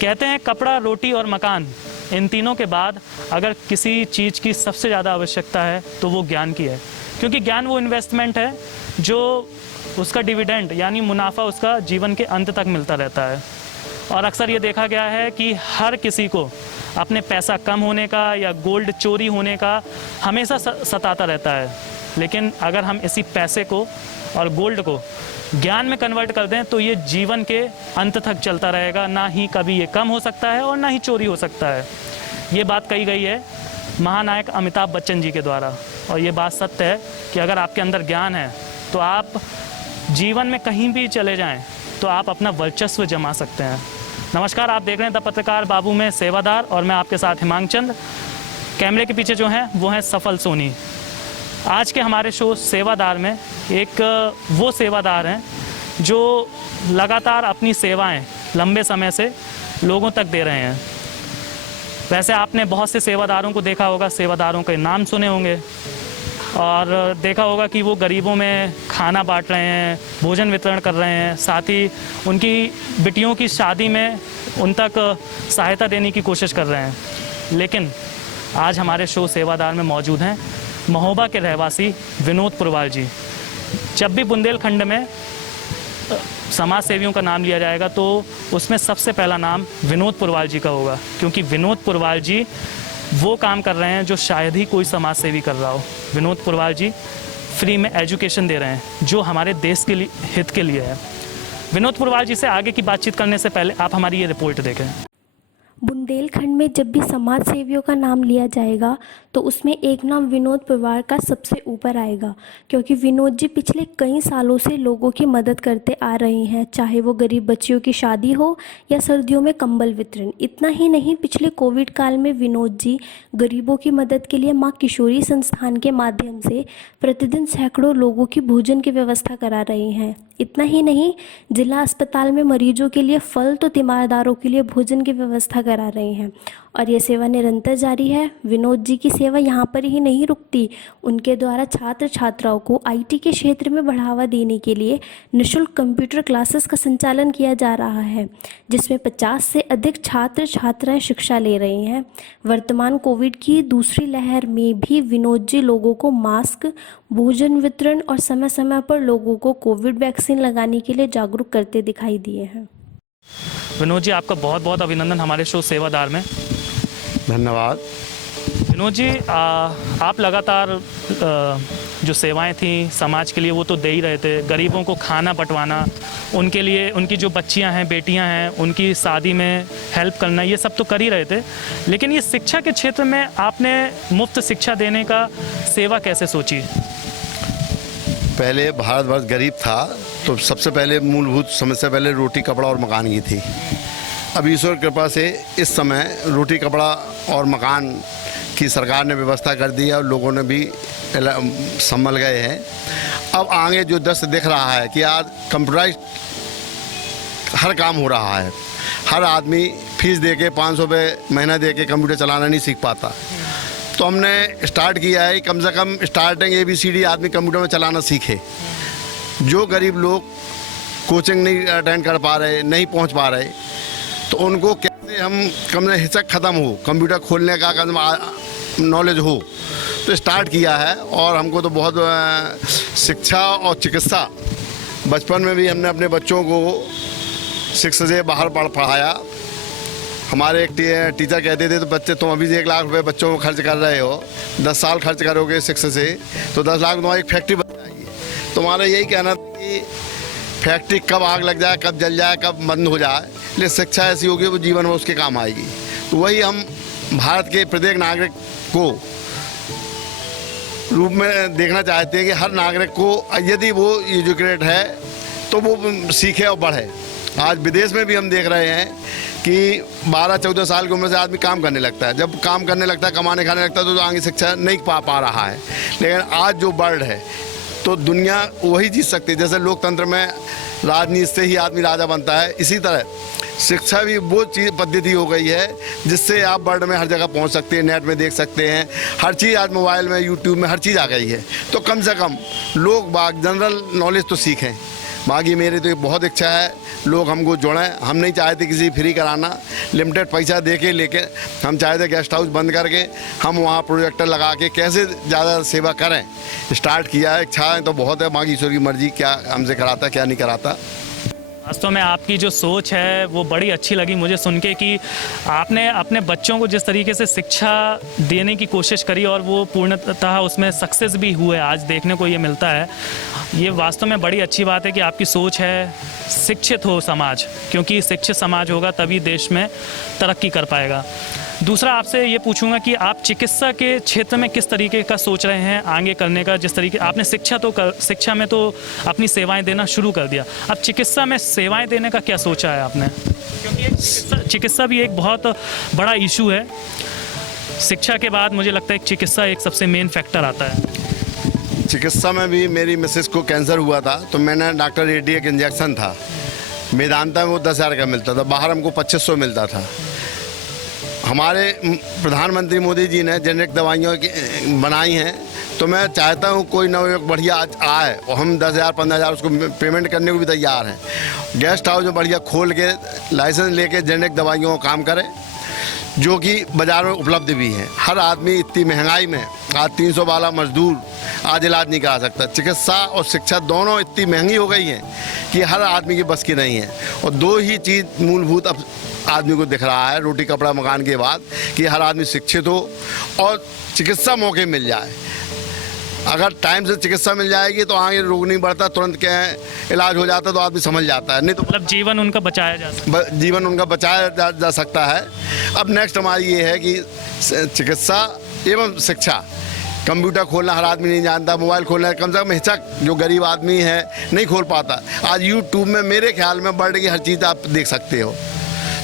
कहते हैं कपड़ा, रोटी और मकान, इन तीनों के बाद अगर किसी चीज़ की सबसे ज़्यादा आवश्यकता है तो वो ज्ञान की है, क्योंकि ज्ञान वो इन्वेस्टमेंट है जो उसका डिविडेंड यानी मुनाफा उसका जीवन के अंत तक मिलता रहता है। और अक्सर ये देखा गया है कि हर किसी को अपने पैसा कम होने का या गोल्ड चोरी होने का हमेशा सताता रहता है, लेकिन अगर हम इसी पैसे को और गोल्ड को ज्ञान में कन्वर्ट कर दें तो ये जीवन के अंत तक चलता रहेगा, ना ही कभी ये कम हो सकता है और ना ही चोरी हो सकता है। ये बात कही गई है महानायक अमिताभ बच्चन जी के द्वारा, और ये बात सत्य है कि अगर आपके अंदर ज्ञान है तो आप जीवन में कहीं भी चले जाएं तो आप अपना वर्चस्व जमा सकते हैं। नमस्कार, आप देख रहे हैं द पत्रकार बाबू में सेवादार, और मैं आपके साथ हिमांक चंद। कैमरे के पीछे जो हैं वो हैं सफल सोनी। आज के हमारे शो सेवादार में एक वो सेवादार हैं जो लगातार अपनी सेवाएं लंबे समय से लोगों तक दे रहे हैं। वैसे आपने बहुत से सेवादारों को देखा होगा, सेवादारों के नाम सुने होंगे और देखा होगा कि वो गरीबों में खाना बांट रहे हैं, भोजन वितरण कर रहे हैं, साथ ही उनकी बिटियों की शादी में उन तक सहायता देने की कोशिश कर रहे हैं। लेकिन आज हमारे शो सेवादार में मौजूद हैं महोबा के रहवासी विनोद पुरवाल जी। जब भी बुंदेलखंड में समाज सेवियों का नाम लिया जाएगा तो उसमें सबसे पहला नाम विनोद पुरवाल जी का होगा, क्योंकि विनोद पुरवाल जी वो काम कर रहे हैं जो शायद ही कोई समाज सेवी कर रहा हो। विनोद पुरवाल जी फ्री में एजुकेशन दे रहे हैं जो हमारे देश के लिए, हित के लिए है। विनोद पुरवाल जी से आगे की बातचीत करने से पहले आप हमारी ये रिपोर्ट देखें। बुंदेलखंड में जब भी समाज सेवियों का नाम लिया जाएगा तो उसमें एक नाम विनोद पुरवाल का सबसे ऊपर आएगा, क्योंकि विनोद जी पिछले कई सालों से लोगों की मदद करते आ रहे हैं, चाहे वो गरीब बच्चियों की शादी हो या सर्दियों में कंबल वितरण। इतना ही नहीं, पिछले कोविड काल में विनोद जी गरीबों की मदद के लिए माँ किशोरी संस्थान के माध्यम से प्रतिदिन सैकड़ों लोगों की भोजन की व्यवस्था करा रहे हैं। इतना ही नहीं, जिला अस्पताल में मरीजों के लिए फल तो तीमारदारों के लिए भोजन की व्यवस्था करा रहे हैं, और ये सेवा निरंतर जारी है। विनोद जी की सेवा यहाँ पर ही नहीं रुकती, उनके द्वारा छात्र छात्राओं को आईटी के क्षेत्र में बढ़ावा देने के लिए निःशुल्क कंप्यूटर क्लासेस का संचालन किया जा रहा है, जिसमें 50 से अधिक छात्र छात्राएं शिक्षा ले रहे हैं। वर्तमान कोविड की दूसरी लहर में भी विनोद जी लोगों को मास्क, भोजन वितरण और समय समय पर लोगों को कोविड वैक्सीन लगाने के लिए जागरूक करते दिखाई दिए हैं। विनोद जी, आपका बहुत बहुत अभिनंदन हमारे शो सेवादार में। धन्यवाद। विनोद जी, आप लगातार जो सेवाएं थी समाज के लिए वो तो दे ही रहे थे। गरीबों को खाना बंटवाना, उनके लिए उनकी जो बच्चियां हैं, बेटियां हैं, उनकी शादी में हेल्प करना, ये सब तो कर ही रहे थे। लेकिन ये शिक्षा के क्षेत्र में आपने मुफ्त शिक्षा देने का सेवा कैसे सोची? पहले भारतवर्ष गरीब था तो सबसे पहले मूलभूत समस्या पहले रोटी, कपड़ा और मकान की थी। अब ईश्वर कृपा से इस समय रोटी, कपड़ा और मकान की सरकार ने व्यवस्था कर दी है और लोगों ने भी संभल गए हैं। अब आगे जो दृश्य दिख रहा है कि आज कंप्यूटराइज हर काम हो रहा है। हर आदमी फीस दे के 500 रुपये महीना दे के कंप्यूटर चलाना नहीं सीख पाता, तो हमने स्टार्ट किया है कम से कम स्टार्टिंग ABCD आदमी कंप्यूटर में चलाना सीखे। जो गरीब लोग कोचिंग नहीं अटेंड कर पा रहे, नहीं पहुंच पा रहे, तो उनको कैसे हम कम से हिचक ख़त्म हो, कंप्यूटर खोलने का नॉलेज हो, तो स्टार्ट किया है। और हमको तो बहुत शिक्षा और चिकित्सा, बचपन में भी हमने अपने बच्चों को शिक्षा से बाहर पढ़ाया। हमारे एक टीचर कहते थे तो बच्चे तुम अभी 1 लाख रुपए बच्चों को खर्च कर रहे हो, 10 साल खर्च करोगे शिक्षा से तो 10 लाख तुम्हारी एक फैक्ट्री बन जाएगी। तुम्हारा यही कहना था कि फैक्ट्री कब आग लग जाए, कब जल जाए, कब बंद हो जाए, लेकिन शिक्षा ऐसी होगी वो जीवन में उसके काम आएगी। तो वही हम भारत के प्रत्येक नागरिक को रूप में देखना चाहते हैं कि हर नागरिक को यदि वो एजुकेटेड है तो वो सीखे और बढ़े। आज विदेश में भी हम देख रहे हैं कि 12-14 साल की उम्र से आदमी काम करने लगता है। जब काम करने लगता है, कमाने खाने लगता है तो आगे शिक्षा नहीं पा रहा है। लेकिन आज जो वर्ल्ड है तो दुनिया वही जीत सकती है। जैसे लोकतंत्र में राजनीति से ही आदमी राजा बनता है, इसी तरह शिक्षा भी वो चीज़ पद्धति हो गई है जिससे आप वर्ल्ड में हर जगह पहुंच सकते हैं, नेट में देख सकते हैं, हर चीज़ आज मोबाइल में, यूट्यूब में हर चीज़ आ गई है। तो कम से कम लोग बाग जनरल नॉलेज तो सीखें। बाकी मेरी तो बहुत इच्छा है लोग हमको जुड़ें। हम नहीं चाहते किसी फ्री कराना, लिमिटेड पैसा दे के लेके हम चाहते गेस्ट हाउस बंद करके हम वहाँ प्रोजेक्टर लगा के कैसे ज़्यादा सेवा करें। स्टार्ट किया है, इच्छा है तो बहुत है, बाकी ईश्वर की मर्जी क्या हमसे कराता क्या नहीं कराता। वास्तव में आपकी जो सोच है वो बड़ी अच्छी लगी मुझे सुन के कि आपने अपने बच्चों को जिस तरीके से शिक्षा देने की कोशिश करी और वो पूर्णतः उसमें सक्सेस भी हुए, आज देखने को ये मिलता है। ये वास्तव में बड़ी अच्छी बात है कि आपकी सोच है शिक्षित हो समाज, क्योंकि शिक्षित समाज होगा तभी देश में तरक्की कर पाएगा। दूसरा आपसे ये पूछूंगा कि आप चिकित्सा के क्षेत्र में किस तरीके का सोच रहे हैं आगे करने का। जिस तरीके आपने शिक्षा में तो अपनी सेवाएं देना शुरू कर दिया, अब चिकित्सा में सेवाएं देने का क्या सोचा है आपने? क्योंकि चिकित्सा भी एक बहुत बड़ा इशू है। शिक्षा के बाद मुझे लगता है चिकित्सा एक सबसे मेन फैक्टर आता है। चिकित्सा में भी मेरी मिसेस को कैंसर हुआ था तो मैंने डॉक्टर रेड्डी एक इंजेक्शन था, मेदांता में वो 10,000 का मिलता था, बाहर हमको 2500 मिलता था। हमारे प्रधानमंत्री मोदी जी ने जेनेरिक दवाइयाँ बनाई हैं तो मैं चाहता हूँ कोई ना एक बढ़िया आए और हम 10,000 15,000 उसको पेमेंट करने को भी तैयार हैं। गेस्ट हाउस में बढ़िया खोल के लाइसेंस लेके जेनेरिक दवाइयों का काम करें जो कि बाज़ार में उपलब्ध भी हैं। हर आदमी इतनी महंगाई में आज 300 वाला मजदूर आज इलाज नहीं करा सकता। चिकित्सा और शिक्षा दोनों इतनी महंगी हो गई हैं कि हर आदमी की बस की नहीं है। और दो ही चीज़ मूलभूत अब आदमी को दिख रहा है रोटी कपड़ा मकान के बाद कि हर आदमी शिक्षित हो और चिकित्सा मौके मिल जाए। अगर टाइम से चिकित्सा मिल जाएगी तो आगे रोग नहीं बढ़ता, तुरंत क्या है इलाज हो जाता तो आदमी समझ जाता है, नहीं तो मतलब जीवन उनका बचाया जा सकता है। जीवन उनका बचाया जा सकता है। अब नेक्स्ट हमारी ये है कि चिकित्सा एवं शिक्षा। कंप्यूटर खोलना हर आदमी नहीं जानता, मोबाइल खोलना कम से कम हिचक जो गरीब आदमी है नहीं खोल पाता। आज यूट्यूब में मेरे ख्याल में बढ़ गई हर चीज़ आप देख सकते हो।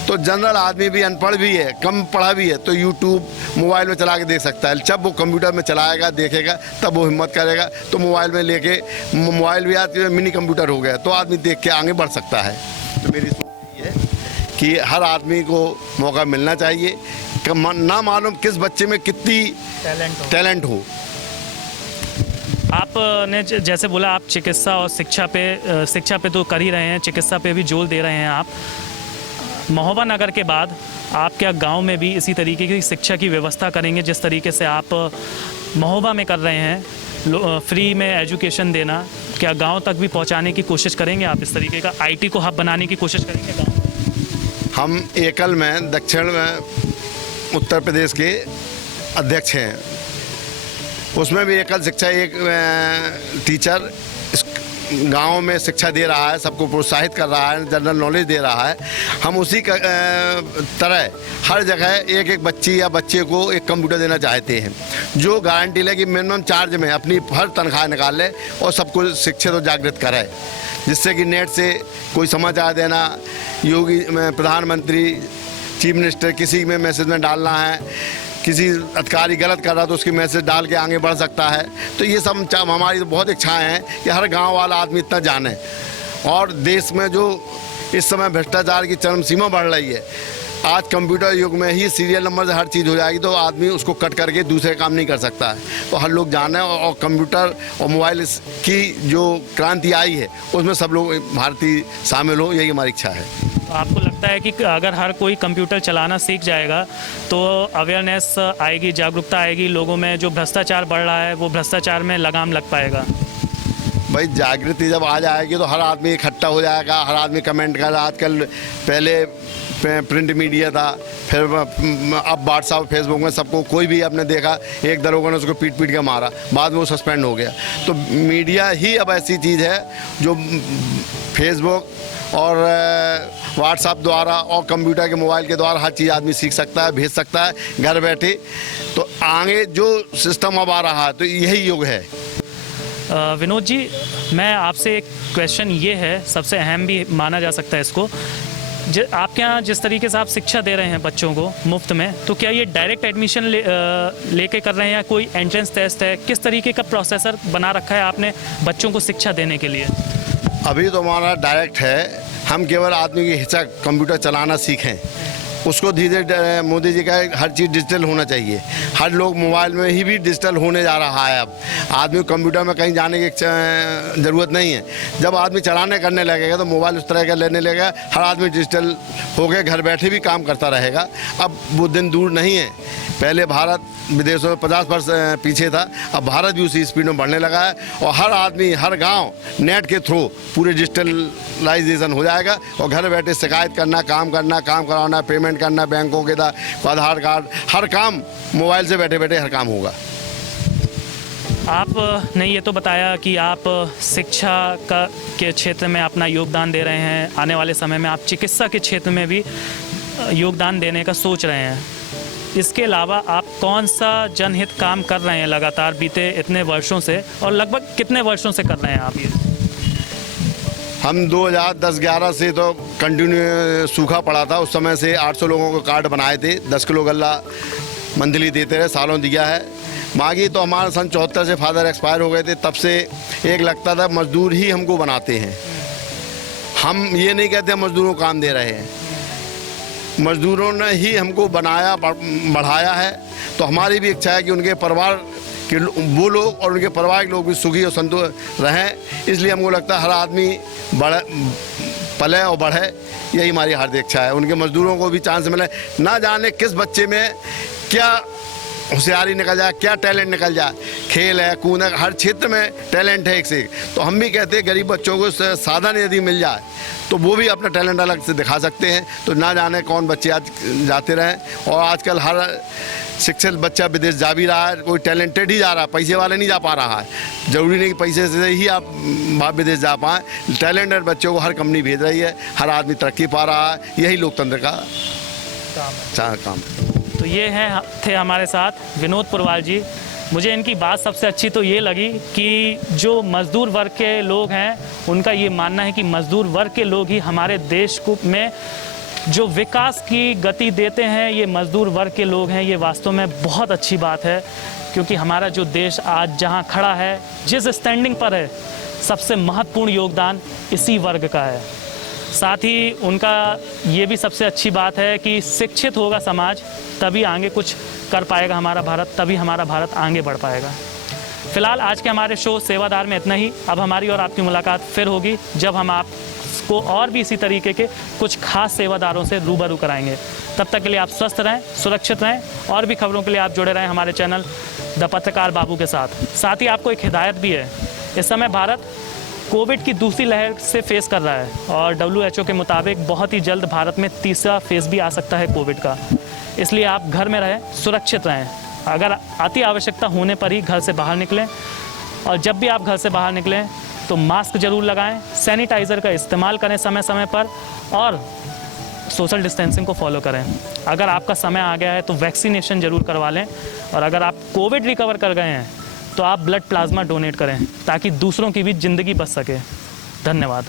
तो जनरल आदमी भी अनपढ़ भी है, कम पढ़ा भी है तो यूट्यूब मोबाइल में चला के देख सकता है। जब वो कंप्यूटर में चलाएगा देखेगा तब वो हिम्मत करेगा। तो मोबाइल में लेके मोबाइल भी आज मिनी कंप्यूटर हो गया तो आदमी देख के आगे बढ़ सकता है। तो मेरी सोच ये है कि हर आदमी को मौका मिलना चाहिए, ना मालूम किस बच्चे में कितनी टैलेंट हो। आपने जैसे बोला आप चिकित्सा और शिक्षा पे तो कर ही रहे हैं, चिकित्सा पे भी जोर दे रहे हैं आप। महोबा नगर के बाद आप क्या गांव में भी इसी तरीके की शिक्षा की व्यवस्था करेंगे जिस तरीके से आप महोबा में कर रहे हैं, फ्री में एजुकेशन देना, क्या गांव तक भी पहुंचाने की कोशिश करेंगे आप? इस तरीके का आईटी को हब बनाने की कोशिश करेंगे गांव? हम एकल में दक्षिण में उत्तर प्रदेश के अध्यक्ष हैं, उसमें भी एकल शिक्षा एक टीचर गांव में शिक्षा दे रहा है, सबको प्रोत्साहित कर रहा है, जनरल नॉलेज दे रहा है। हम उसी तरह हर जगह एक एक बच्ची या बच्चे को एक कंप्यूटर देना चाहते हैं जो गारंटी ले कि मिनिमम चार्ज में अपनी हर तनख्वाह निकाल ले और सबको शिक्षित और जागृत करे, जिससे कि नेट से कोई समाचार देना, योगी प्रधानमंत्री चीफ मिनिस्टर किसी में मैसेज में डालना है, किसी अधिकारी गलत कर रहा तो उसकी मैसेज डाल के आगे बढ़ सकता है। तो ये सब हमारी तो बहुत इच्छाएं हैं कि हर गांव वाला आदमी इतना जाने। और देश में जो इस समय भ्रष्टाचार की चरम सीमा बढ़ रही है, आज कंप्यूटर युग में ही सीरियल नंबर से हर चीज़ हो जाएगी तो आदमी उसको कट करके दूसरे काम नहीं कर सकता है। तो हर लोग जाने और कंप्यूटर और मोबाइल की जो क्रांति आई है उसमें सब लोग भारतीय शामिल हो, यही हमारी इच्छा है। तो आपको लगता है कि अगर हर कोई कंप्यूटर चलाना सीख जाएगा तो अवेयरनेस आएगी, जागरूकता आएगी लोगों में, जो भ्रष्टाचार बढ़ रहा है वो भ्रष्टाचार में लगाम लग पाएगा? भाई जागृति जब आ जाएगी तो हर आदमी इकट्ठा हो जाएगा, हर आदमी कमेंट कर रहा। आजकल पहले प्रिंट मीडिया था, फिर अब व्हाट्सएप फेसबुक में सबको कोई भी आपने देखा एक दरोगा ने उसको पीट के मारा, बाद में वो सस्पेंड हो गया। तो मीडिया ही अब ऐसी चीज़ है जो फेसबुक और व्हाट्सएप द्वारा और कंप्यूटर के मोबाइल के द्वारा हर चीज़ आदमी सीख सकता है, भेज सकता है घर बैठे। तो आगे जो सिस्टम अब आ रहा है तो यही युग है। विनोद जी, मैं आपसे एक क्वेश्चन ये है, सबसे अहम भी माना जा सकता है इसको, आपके यहाँ जिस तरीके से आप शिक्षा दे रहे हैं बच्चों को मुफ्त में, तो क्या ये डायरेक्ट एडमिशन लेके कर रहे हैं या कोई एंट्रेंस टेस्ट है? किस तरीके का प्रोसेसर बना रखा है आपने बच्चों को शिक्षा देने के लिए? अभी तो हमारा डायरेक्ट है, हम केवल आदमी की हिचक कंप्यूटर चलाना सीखें उसको धीरे धीरे मोदी जी का हर चीज़ डिजिटल होना चाहिए। हर लोग मोबाइल में ही भी डिजिटल होने जा रहा है। अब आदमी कंप्यूटर में कहीं जाने की ज़रूरत नहीं है। जब आदमी चलाने करने लगेगा तो मोबाइल उस तरह का लेने लगेगा, हर आदमी डिजिटल हो गए, घर बैठे भी काम करता रहेगा। अब वो दिन दूर नहीं है। पहले भारत विदेशों में 50 वर्ष पीछे था, अब भारत भी उसी स्पीड में बढ़ने लगा है और हर आदमी हर गांव नेट के थ्रू पूरे डिजिटलाइजेशन हो जाएगा और घर बैठे शिकायत करना, काम कराना, पेमेंट करना, बैंकों के आधार कार्ड, हर काम मोबाइल से बैठे बैठे हर काम होगा। आपने ये तो बताया कि आप शिक्षा के क्षेत्र में अपना योगदान दे रहे हैं, आने वाले समय में आप चिकित्सा के क्षेत्र में भी योगदान देने का सोच रहे हैं। इसके अलावा आप कौन सा जनहित काम कर रहे हैं लगातार बीते इतने वर्षों से, और लगभग कितने वर्षों से कर रहे हैं आप ये? हम 2010-11 से तो कंटिन्यू सूखा पड़ा था, उस समय से 800 लोगों को कार्ड बनाए थे, 10 किलो गल्ला मंथली देते रहे, सालों दिया है। मांगी तो हमारे सन 74 से फादर एक्सपायर हो गए थे, तब से एक लगता था मजदूर ही हमको बनाते हैं। हम ये नहीं कहते मजदूरों को काम दे रहे हैं, मजदूरों ने ही हमको बनाया बढ़ाया है। तो हमारी भी इच्छा है कि उनके परिवार के वो लोग और उनके परिवार के लोग भी सुखी और संतुष्ट रहें। इसलिए हमको लगता है हर आदमी पले और बढ़े, यही हमारी हार्दिक इच्छा है। उनके मजदूरों को भी चांस मिले, ना जाने किस बच्चे में क्या होशियारी निकल जाए, क्या टैलेंट निकल जाए। खेल है, कूद है, हर क्षेत्र में टैलेंट है एक से एक। तो हम भी कहते हैं गरीब बच्चों को साधन यदि मिल जाए तो वो भी अपना टैलेंट अलग से दिखा सकते हैं। तो ना जाने कौन बच्चे आज जाते रहें। और आजकल हर शिक्षित बच्चा विदेश जा भी रहा है, कोई टैलेंटेड ही जा रहा है, पैसे वाले नहीं जा पा रहा है। ज़रूरी नहीं कि पैसे से ही आप विदेश जा पाएँ। टैलेंटेड बच्चों को हर कंपनी भेज रही है, हर आदमी तरक्की पा रहा है। यही लोकतंत्र का काम है। तो ये थे हमारे साथ विनोद पुरवाल जी। मुझे इनकी बात सबसे अच्छी तो ये लगी कि जो मज़दूर वर्ग के लोग हैं उनका ये मानना है कि मज़दूर वर्ग के लोग ही हमारे देश को में जो विकास की गति देते हैं, ये मज़दूर वर्ग के लोग हैं। ये वास्तव में बहुत अच्छी बात है, क्योंकि हमारा जो देश आज जहाँ खड़ा है, जिस स्टैंडिंग पर है, सबसे महत्वपूर्ण योगदान इसी वर्ग का है। साथ ही उनका ये भी सबसे अच्छी बात है कि शिक्षित होगा समाज तभी आगे कुछ कर पाएगा हमारा भारत, तभी हमारा भारत आगे बढ़ पाएगा। फिलहाल आज के हमारे शो सेवादार में इतना ही। अब हमारी और आपकी मुलाकात फिर होगी जब हम आपको और भी इसी तरीके के कुछ खास सेवादारों से रूबरू कराएंगे। तब तक के लिए आप स्वस्थ रहें, सुरक्षित रहें, और भी खबरों के लिए आप जुड़े रहें हमारे चैनल द पत्रकार बाबू के साथ। साथ ही आपको एक हिदायत भी है, इस समय भारत कोविड की दूसरी लहर से फेस कर रहा है और WHO के मुताबिक बहुत ही जल्द भारत में तीसरा फेज भी आ सकता है कोविड का। इसलिए आप घर में रहें, सुरक्षित रहें। अगर अति आवश्यकता होने पर ही घर से बाहर निकलें, और जब भी आप घर से बाहर निकलें तो मास्क ज़रूर लगाएं, सैनिटाइज़र का इस्तेमाल करें समय समय पर, और सोशल डिस्टेंसिंग को फॉलो करें। अगर आपका समय आ गया है तो वैक्सीनेशन ज़रूर करवा लें, और अगर आप कोविड रिकवर कर गए हैं तो आप ब्लड प्लाज्मा डोनेट करें ताकि दूसरों की भी ज़िंदगी बच सके। धन्यवाद।